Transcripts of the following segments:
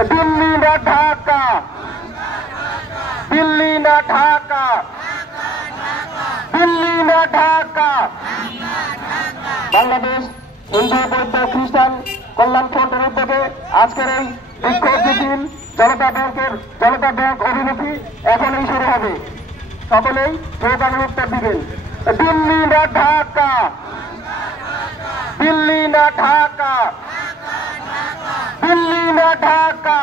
दिल्ली ना ढाका, दिल्ली ना ढाका, दिल्ली ना ढाका। বাংলাদেশ হিন্দু বৌদ্ধ খ্রিস্টান কল্যাণ ফ্রন্টের উদ্যোগে আজকের এই বিক্ষোভ মিছিল জনতা ব্যাংক অভিমুখী এখনই শুরু হবে। সকলেই স্লোগানের উত্তর দিবেন। দিল্লি না ঢাকা, দিল্লি না ঢাকা, দিল্লি না ঢাকা।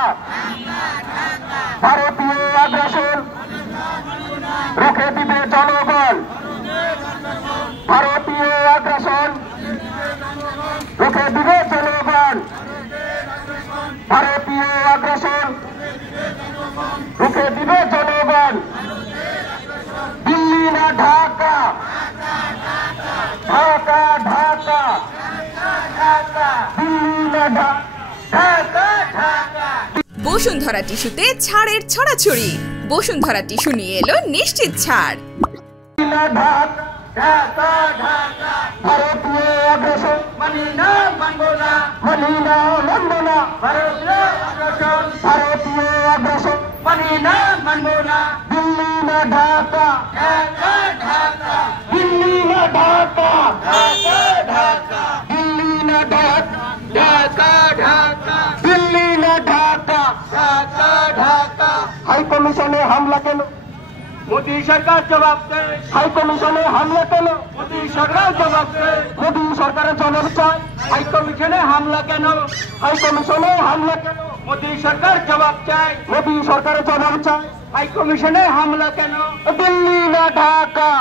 ভারতীয় আগ্রাসন রুখে দিবে জনগণ, ভারতীয় আগ্রাসন রুখে দিবে জনগণ, ভারতীয় আগ্রাসন রুখে দিবে জনগণ। দিল্লি না ঢাকা, ঢাকা ঢাকা, দিল্লি না ঢাকা, ঢাকা। বসুন্ধরা টিস্যুতে ছাড়ের ছড়াছড়ি। বসুন্ধরা টিস্যু নিয়ে এলো নিশ্চিত ছাড়। ভারতীয় আগ্রাসন মানি না, মানব না, মানি না, মানব না। ভারতীয় আগ্রাসন মানি না, মানব না। দিল্লি না ঢাকা, ঢাকা ঢাকা, দিল্লি না ঢাকা, ঢাকা ঢাকা, দিল্লি না ঢাকা, ঢাকা ঢাকা, দিল্লি না ঢাকা, ঢাকা ঢাকা। হাই কমিশনে হামলা কেন? মোদী সরকার জবাব দেয়। হাই কমিশনে হামলা কেন? মোদী সরকার জবাব দেয়। মোদী সরকারের জবাব চায়। হাই কমিশনে হামলা কেন? হাই কমিশনে হামলা কেন? মোদী সরকার জবাব চায়। মোদী সরকারের জবাব চায়। হাই কমিশনে হামলা কেন? দিল্লি না ঢাকা,